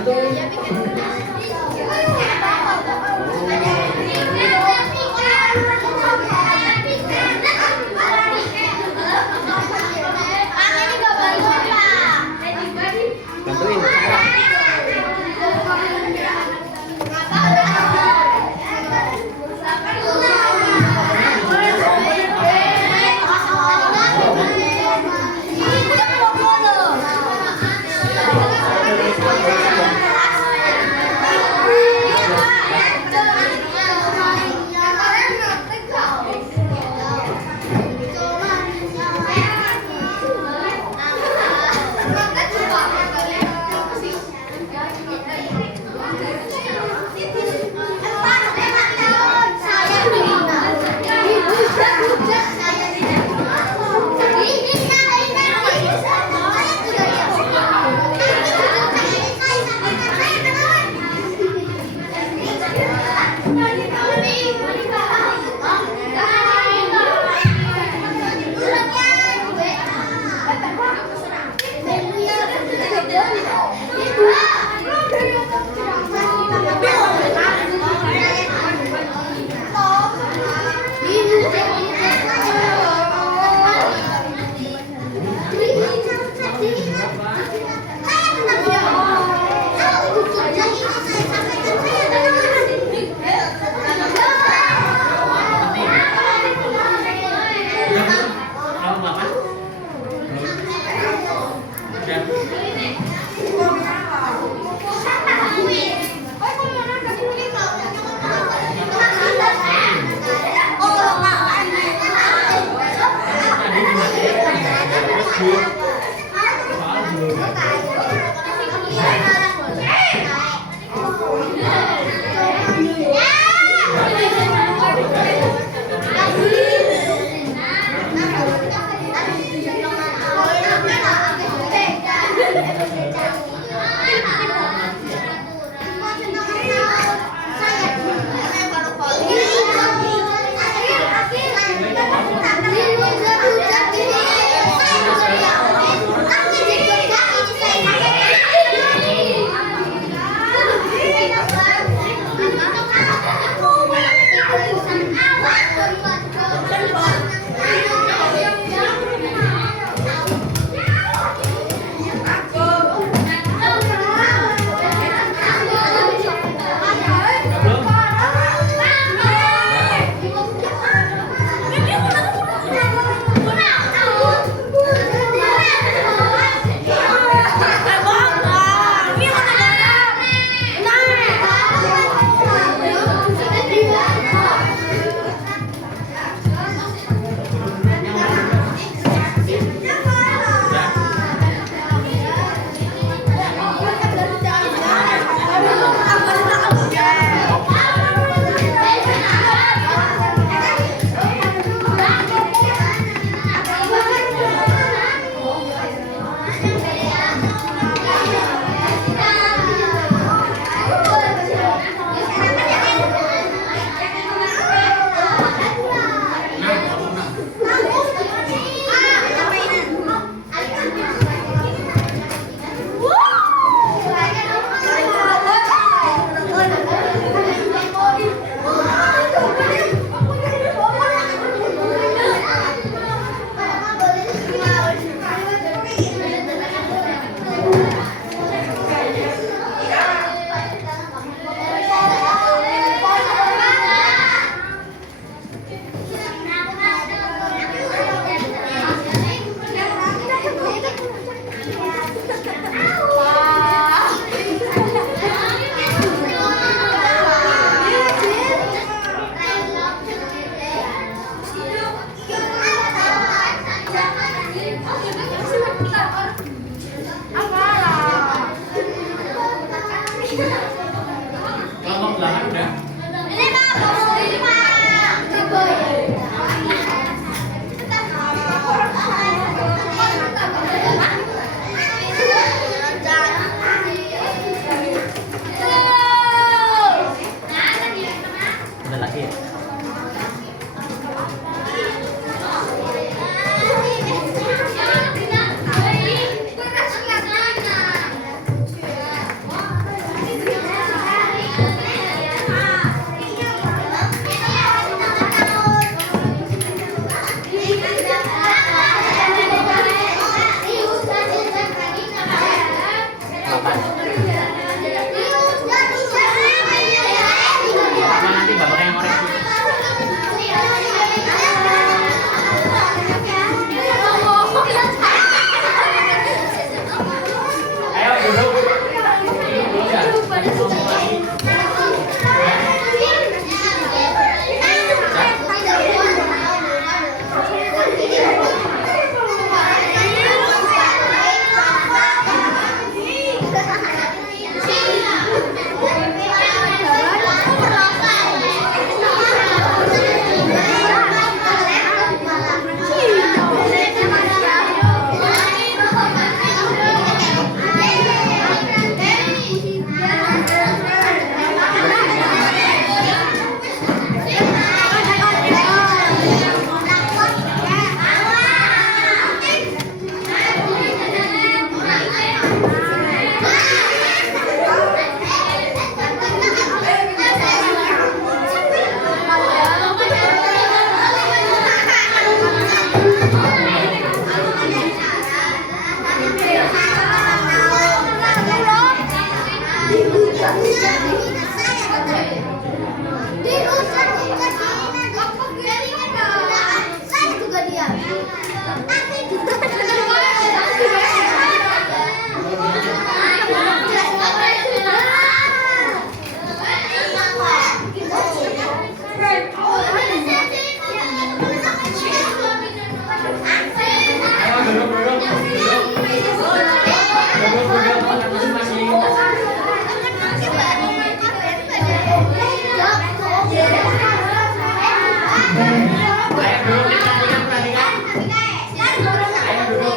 Bantuin Sarah. Kamu makan? Kelompok belakang udah. Udah lagi ya? bertanya mau lagi. Ayo duduk. Duduk makan masing-masing. Ayo duduk perhatikan. Ayo duduk.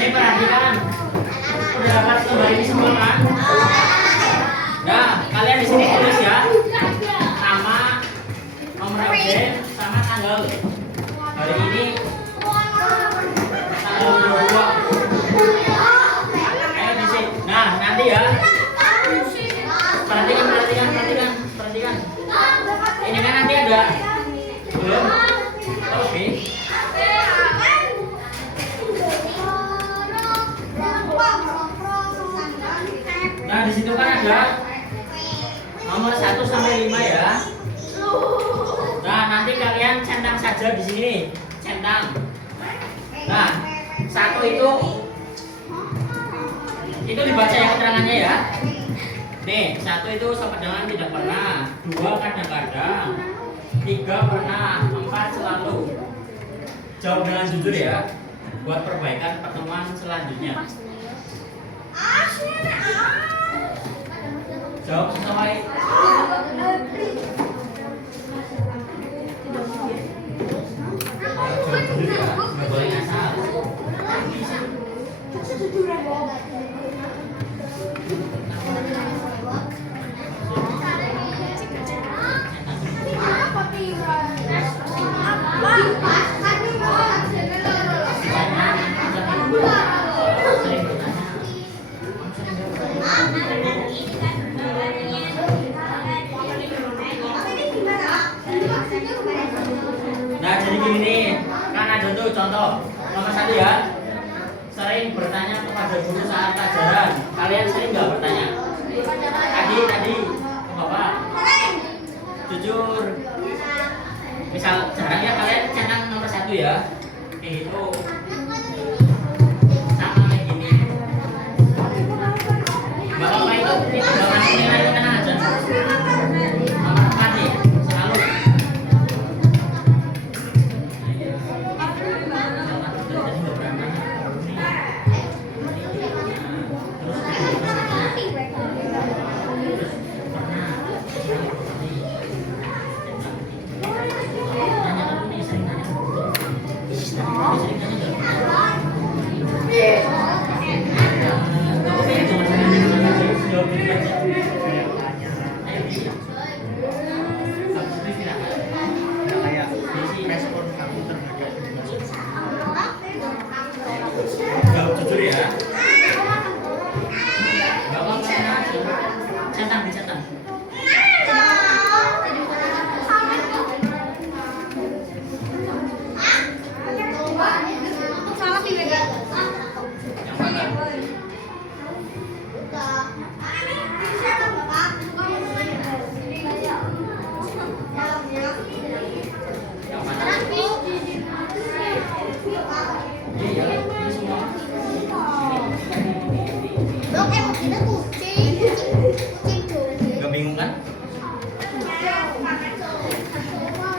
Ini perhatikan. Udah dapat gambar ini semua kan? Nah, kalian di sini tulis ya. Nama, nomor absen, sama tanggal. Hari ini tanggal 22. Ayo di sini. Nah, nanti ya. Perhatikan. Ini kan nanti ada belum? Oke. Nah, di situ kan ada nomor 1 sampai 5 ya. Nah, nanti kalian centang saja di sini, centang. Nah, 1 itu dibaca ya keterangannya ya. Nih, 1 itu sama dengan tidak pernah, 2 kadang-kadang, 3 pernah, 4 selalu. Jawab dengan jujur ya, buat perbaikan pertemuan selanjutnya. Jawab sesuai. Jawab jujur ya, nggak boleh ngasal. Nah, jadi gini nih, kan ada tuh contoh nomor 1 ya. Sering bertanya kepada guru saat pelajaran. Kalian sering nggak bertanya? Tadi ke bapak. Jujur. Misal jarang ya kalian centang nomor 1 ya. Itu sama kayak gini. Bapak itu jangan nilai tenang aja. Nomor 4 nih, selalu. Sering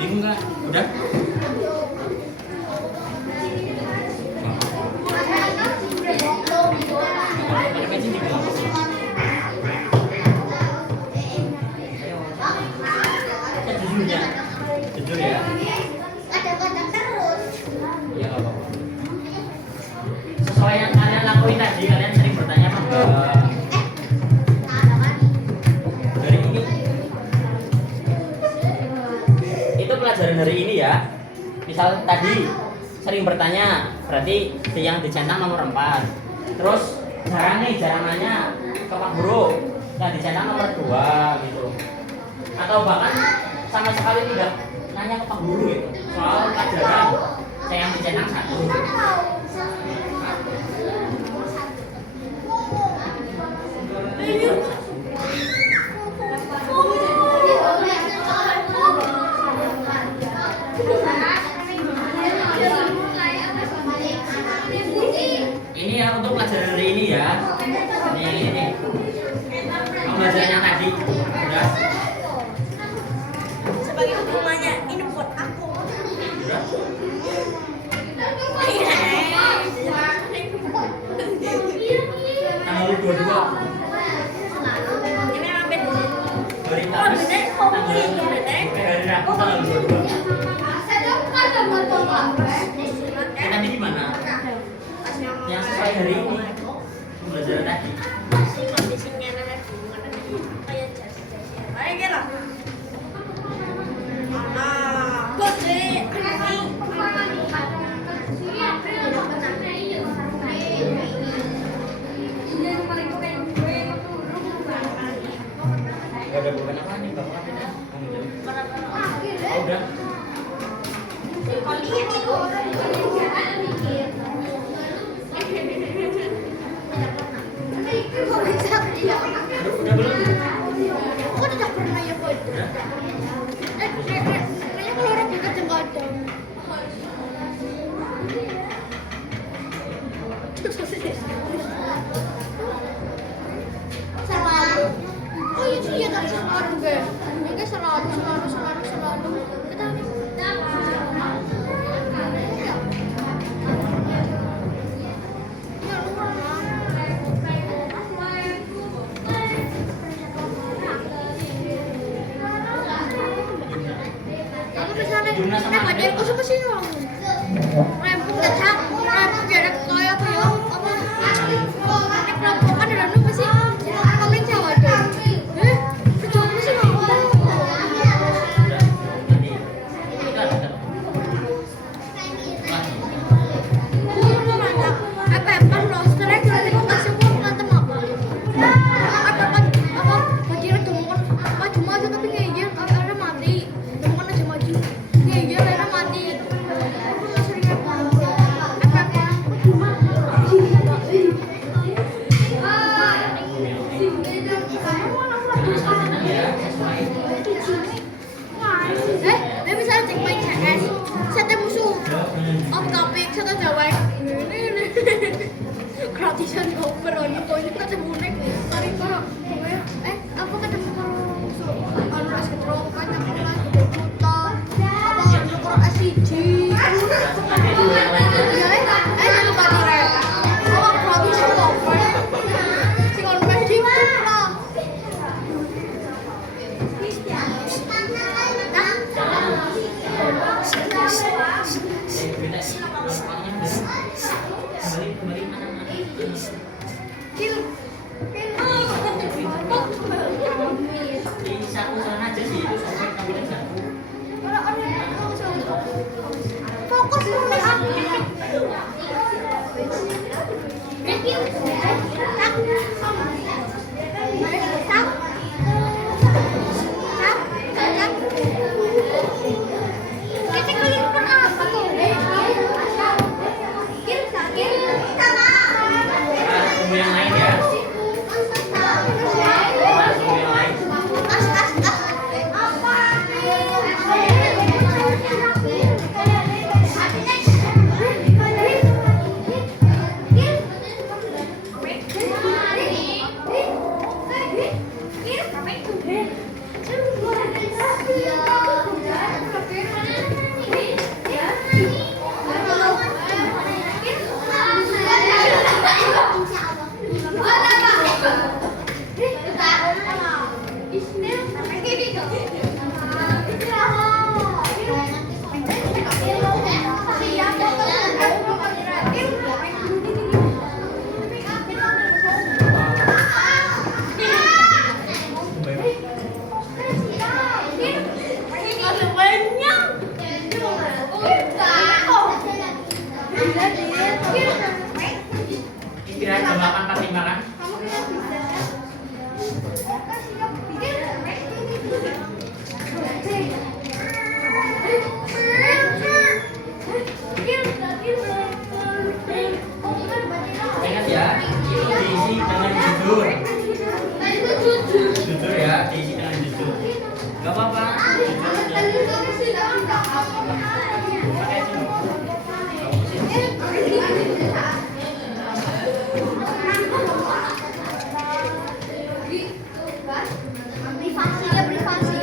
Bingung nggak? Udah? Pakai pensil juga. Jujurnya, jujur ya. Ya nggak apa-apa. Sesuai yang kalian lakuin tadi, kalian sering bertanya apa enggak? Dari ini, itu pelajaran hari ini ya. Misal tadi sering bertanya, berarti yang dicentang nomor 4. Terus jarangannya ke Pak Guru, yang dicentang nomor 2 gitu. Atau bahkan sama sekali tidak nanya ke Pak Guru gitu. Soal pelajaran saya yang dicentang 1. Ini ya untuk pelajaran hari ini ya. Ini yang ini nih. Pelajaran yang tadi. Udah. Sebagai hukumannya ini buat aku. Udah. Tanggal 22. Ini apa itu? Hari Oh, Kamis. bener. Oh, iya, bener. Hari Rabu tanggal 22. Tadi gimana? Yang sesuai hari ini. Pelajaran tadi. Kondisinya nenek bunga kayak jas-jasnya. Ayo lah. Nah, gede. Gak ada bukan apa nih, bapak apa nih? Oh, udah. Udah belum? Kok tidak pernah ya, Boy? Udah. Kayaknya kalau orang dekat yang nggak ada. Selalu. Oh iya sih ya tadi selalu guys. Ini selalu. Kita nih. Nah, ngajarin kok siapa sih dong? Rempong datang, rempong jarak kayak apa ya? Apa? Nek rampongan ada apa sih? Komen Jawa dong. Perjuangan sih mau. Apa emang loh? Setelah kita kasih uang ngantem apa? Apa? Bajiran cuma aja tapi ngejir ada mati. Cuma aja maju. Ngejir ada mati. Dia bisa cek main CS. Saya musuh. Off topic, saya Jawa. Gratisan cover on poin kata bonek. Tarik kok. Apa kata musuh? Anu es ketrok kan apa kelas buta. Apa skor SCG. Jangan lupa direk. Oh, gratisan cover. Sing on magic lah. Di satu sana aja sih itu sampai kamu satu. Fokus dulu aku. Kita kali apa tuh? Tunggu yang lain ya. terima kan? Kamu kira bisa kan? Ingat ya, itu diisi dengan jujur. Jujur ya, diisi dengan jujur. Gak apa-apa, jujur aja. Pakai itu. Privasi ya privasi.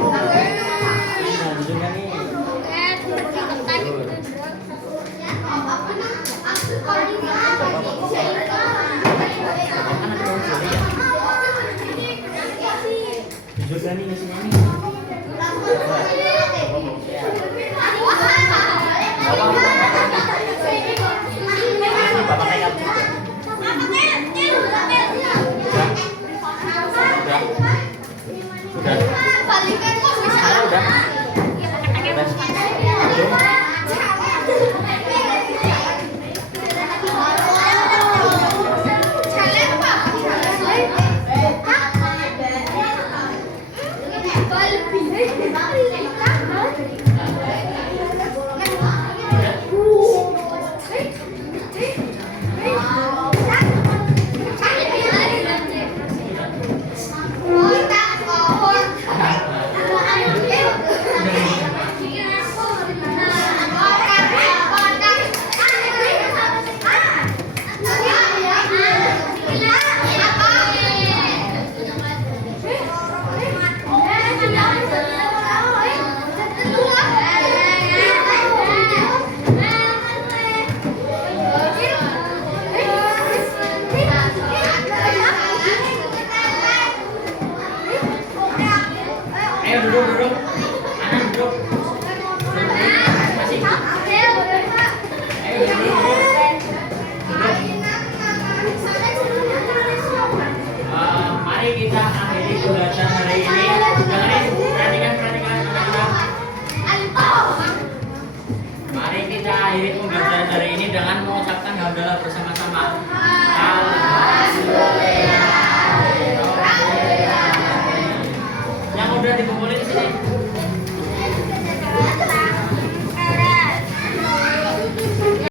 Nah, jujurnya nih. Jujur kan nih isinya nih. Bapak kayak kamu. Udah. Sekarang udah. Ayo duduk duduk. Anak duduk. Masih. Ayo duduk duduk. Mari kita akhiri pembelajaran hari ini. Dengerin, perhatikan anak-anak. Mari kita akhiri pembelajaran hari ini dengan mengucapkan hamdalah bersama-sama. Alhamdulillah. Yang udah dikumpulin di sini.